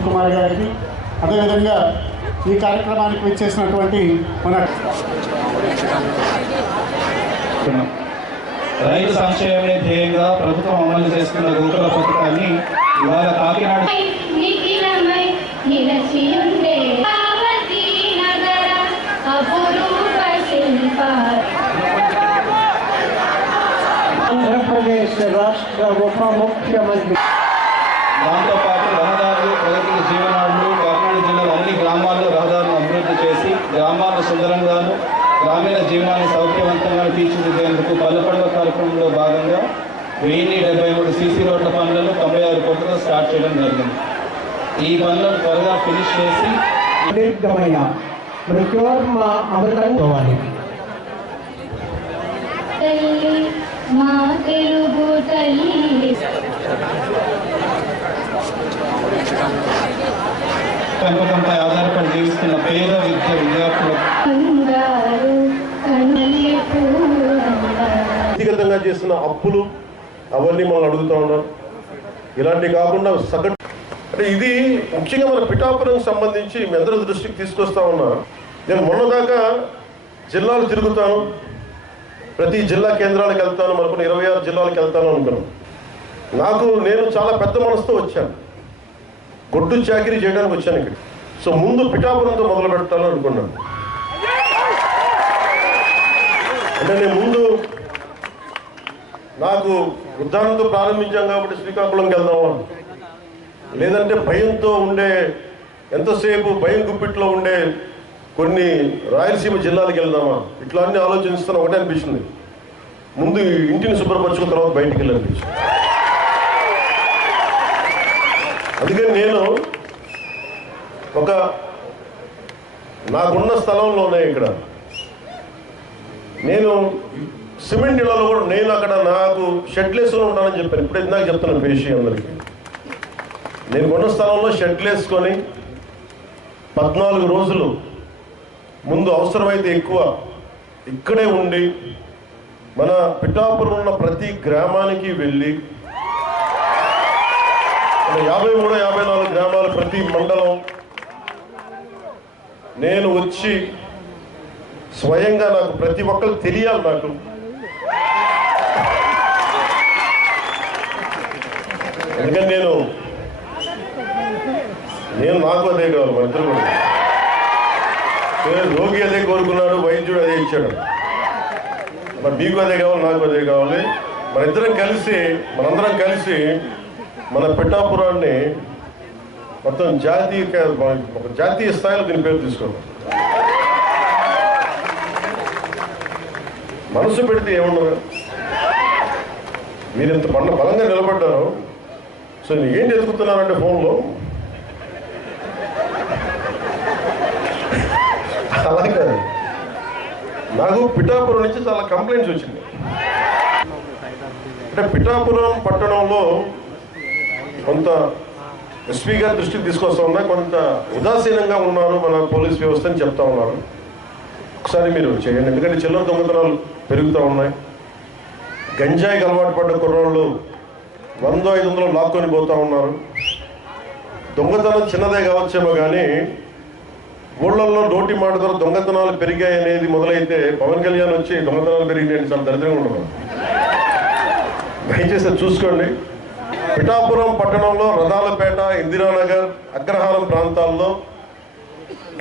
కుమార్ గారికి అదేవిధంగా ఈ కార్యక్రమానికి విచ్చేసినటువంటి మన రైతు సంక్షేమమే ధ్యేయంగా ప్రభుత్వం అమలు చేస్తున్న గోకుల పథకాన్ని ఇవాళ కాకినాడ ఆంధ్రప్రదేశ్ రాష్ట్ర ఉప ముఖ్యమంత్రి కార్యక్రమంలో భాగంగా వెయ్యి డెబ్బై మూడు సీసీ రోడ్ల పనులను తొంభై ఆరు కోట్లతో స్టార్ట్ చేయడం జరిగింది. ఈ పనులను త్వరగా ఫినిష్ చేసి దీర్ఘమైన మా తెలుగు తల్లి పెంపకంపై ఆధారపడి జీవిస్తున్న పేద విద్య విద్యార్థులకు పూలంగారు వ్యక్తిగతంగా చేసిన అప్పులు అవన్నీ మనం అడుగుతూ ఉన్నాం ఇలాంటివి కాకుండా సగటు అంటే ఇది ముఖ్యంగా మన పిఠాపురం సంబంధించి మీ అందరి దృష్టికి తీసుకొస్తా ఉన్నా. నేను మొన్నదాకా జిల్లాలు తిరుగుతాను. ప్రతి జిల్లా కేంద్రాలకు వెళ్తాను మనకున్న ఇరవై ఆరు జిల్లాలకు వెళ్తాను అనుకున్నాను. నాకు నేను చాలా పెద్ద మనసుతో వచ్చాను. గొడ్డు చాకరీ చేయడానికి వచ్చాను ఇక్కడ. సో ముందు పిఠాపురంతో మొదలు పెట్టాలని అనుకున్నాను. అంటే నేను ముందు నాకు ఉద్దానంతో ప్రారంభించాం కాబట్టి శ్రీకాకుళంకి వెళ్దామా? లేదంటే భయంతో ఉండే ఎంతసేపు భయం గుప్పిట్లో ఉండే కొన్ని రాయలసీమ జిల్లాలకు వెళ్దామా? ఇట్లా అన్ని ఆలోచిస్తున్న ఒకటే అనిపించింది ముందు ఇంటిని శుభ్రపరచుకున్న తర్వాత బయటికి వెళ్ళనిపించింది అందుకని నేను ఒక నాకున్న స్థలంలోనే ఇక్కడ. నేను సిమెంట్ ఇళ్ళలో కూడా నేను అక్కడ నాకు షెడ్లెస్లో ఉంటానని చెప్పాను ఇప్పుడు ఇందాక చెప్తున్నాను పేషి అందరికీ. నేను ఉన్న స్థలంలో షెడ్లేసుకొని పద్నాలుగు రోజులు ముందు అవసరమైతే ఎక్కువ ఇక్కడే ఉండి మన పిఠాపురం ఉన్న ప్రతి గ్రామానికి వెళ్ళి యాభై మూడు యాభై నాలుగు గ్రామాలు ప్రతి మండలం నేను వచ్చి స్వయంగా నాకు ప్రతి ఒక్కరు తెలియాలి నాకు. ఎందుకంటే నేను నేను నాకు అదే కావాలి మన ఇద్దరు కూడా. రోగి అదే కోరుకున్నాడు వైద్యుడు అదే ఇచ్చాడు. మరి మీకు అదే కావాలి నాకు అదే కావాలి. మన ఇద్దరం కలిసి మనందరం కలిసి మన పిఠాపురాన్ని మొత్తం జాతీయ ఒక జాతీయ స్థాయిలో దీని పేరు తీసుకోవాలి. మనసు పెడితే ఏముండదు? మీరు ఇంత పండ బలంగా నిలబడ్డారు. సో నేను ఏంటి ఎదుగుతున్నానంటే ఫోన్లో? అలా కాదు. నాకు పిఠాపురం నుంచి చాలా కంప్లైంట్స్ వచ్చింది. అంటే పిఠాపురం పట్టణంలో కొంత ఎస్పీ గారి దృష్టికి తీసుకొస్తా ఉన్నా కొంత ఉదాసీనంగా ఉన్నారు మన పోలీస్ వ్యవస్థ అని చెప్తా ఉన్నారు. ఒకసారి మీరు చేయండి ఎందుకంటే చిల్లర దొంగతనాలు పెరుగుతూ ఉన్నాయి. గంజాయికి అలవాటు పడ్డ కుర్రాళ్ళు వందో ఐదు వందలు లాక్కొని పోతా ఉన్నారు. దొంగతనం చిన్నదే కావచ్చేమో కానీ ఊళ్ళల్లో నోటి మాట ద్వారా దొంగతనాలు పెరిగాయి అనేది మొదలైతే పవన్ కళ్యాణ్ వచ్చి దొంగతనాలు పెరిగినాయి చాలా దరిద్రంగా ఉండదు దయచేసి చూసుకోండి. పిఠాపురం పట్టణంలో రథాలపేట ఇందిరానగర్ అగ్రహారం ప్రాంతాల్లో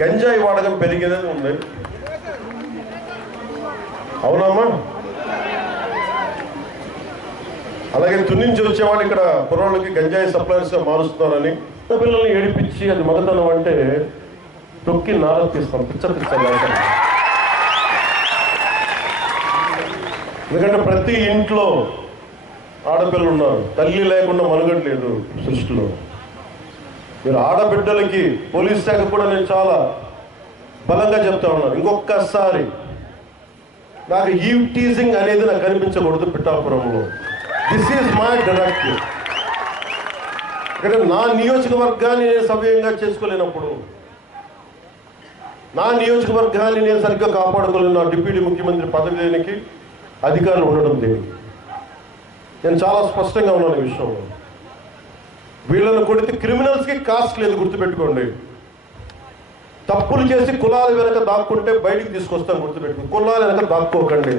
గంజాయి వాడకం పెరిగేది ఉంది. అవునమ్మా? అలాగే తుని నుంచి వచ్చేవాళ్ళు ఇక్కడ కుర్రోళ్ళకి గంజాయి సప్లైర్స్గా మారుస్తున్నారని పిల్లల్ని ఏడిపించి అది మగతనం అంటే తొక్కి నార తీస్తాం పిచ్చ పిచ్చ ఎందుకంటే ప్రతి ఇంట్లో ఆడపిల్లలు ఉన్నారు. తల్లి లేకుండా మనుగడ లేదు సృష్టిలో. మీరు ఆడబిడ్డలకి పోలీస్ శాఖ కూడా నేను చాలా బలంగా చెప్తా ఉన్నాను. ఇంకొకసారి నాకు ఈ టీజింగ్ అనేది నాకు కనిపించకూడదు పిఠాపురంలో. దిస్ ఈజ్ మై డైరెక్టివ్ ఇక్కడ నా నియోజకవర్గాన్ని నేను సవ్యంగా చేసుకోలేనప్పుడు నా నియోజకవర్గాన్ని నేను సరిగ్గా కాపాడుకోలేను నా డిప్యూటీ ముఖ్యమంత్రి పదవి దేనికి అధికారులు ఉండడం దేనికి నేను చాలా స్పష్టంగా ఉన్నాను ఈ విషయంలో. వీళ్ళను కొడితే క్రిమినల్స్కి కాస్ట్ లేదు గుర్తుపెట్టుకోండి. తప్పులు చేసి కులాల వెనక దాక్కుంటే బయటికి తీసుకొస్తాం గుర్తుపెట్టుకుని కులాల వెనక దాక్కోకండి.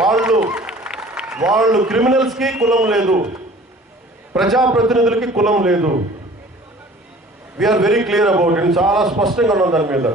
వాళ్ళు వాళ్ళు క్రిమినల్స్కి కులం లేదు. ప్రజాప్రతినిధులకి కులం లేదు. We're very clear about it చాలా స్పష్టంగా ఉన్నాం దాని మీద.